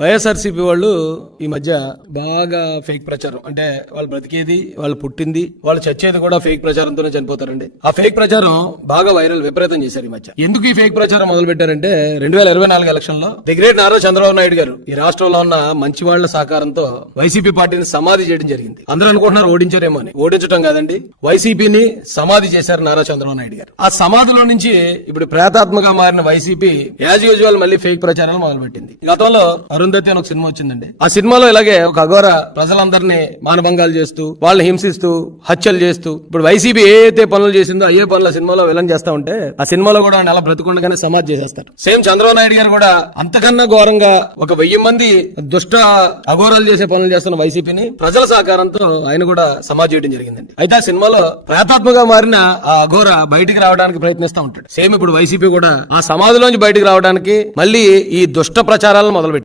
వైఎస్ఆర్సీపీ వాళ్ళు ఈ మధ్య బాగా ఫేక్ ప్రచారం, అంటే వాళ్ళు బ్రతికేది, వాళ్ళు పుట్టింది, వాళ్ళు చచ్చేది కూడా ఫేక్ ప్రచారంతోనే చనిపోతారండి. ఆ ఫేక్ ప్రచారం బాగా వైరల్, విపరీతం చేశారు ఈ మధ్య. ఎందుకు ఈ ఫేక్ ప్రచారం మొదలు పెట్టారంటే 2024 ఎలక్షన్ లో ది గ్రేట్ నారా చంద్రబాబు నాయుడు గారు ఈ రాష్ట్రంలో ఉన్న మంచి వాళ్ల సహకారంతో వైసీపీ పార్టీని సమాధి చేయడం జరిగింది. అందరూ అనుకుంటున్నారు ఓడించారేమో అని. ఓడించడం కాదండి, వైసీపీని సమాధి చేశారు నారా చంద్రబాబు నాయుడు గారు. ఆ సమాధిలో నుంచి ఇప్పుడు ప్రేతాత్మగా మారిన వైసీపీ యాజ్ యూజువల్ మళ్ళీ ఫేక్ ప్రచారాలు మొదలుపెట్టింది. గతంలో అరుంధతి అని ఒక సినిమా వచ్చిందండి. ఆ సినిమాలో ఇలాగే ఒక అఘోర ప్రజలందరినీ మానభంగాలు చేస్తూ, వాళ్ళని హింసిస్తూ, హత్యలు చేస్తూ, ఇప్పుడు వైసీపీ ఏ అయితే పనులు చేసిందో అయ్యే పనుల సినిమాలో విలన్ చేస్తా ఉంటే ఆ సినిమాలో కూడా అలా బ్రతుకుండగానే సమాధి చేసేస్తారు. సేమ్ చంద్రబాబు నాయుడు గారు కూడా అంతకన్నా ఘోరంగా ఒక 1000 మంది దుష్ట అఘోరాలు చేసే పనులు చేస్తున్న వైసీపీని ప్రజల సహకారంతో ఆయన కూడా సమాధి చేయడం జరిగిందండి. అయితే ఆ సినిమాలో ప్రేతాత్మగా మారిన ఆ అఘోర బయటికి రావడానికి ప్రయత్నిస్తూ ఉంటాడు. సేమ్ ఇప్పుడు వైసీపీ కూడా ఆ సమాధిలోంచి బయటికి రావడానికి మళ్ళీ ఈ దుష్ట ప్రచారాలను మొదలుపెట్టింది.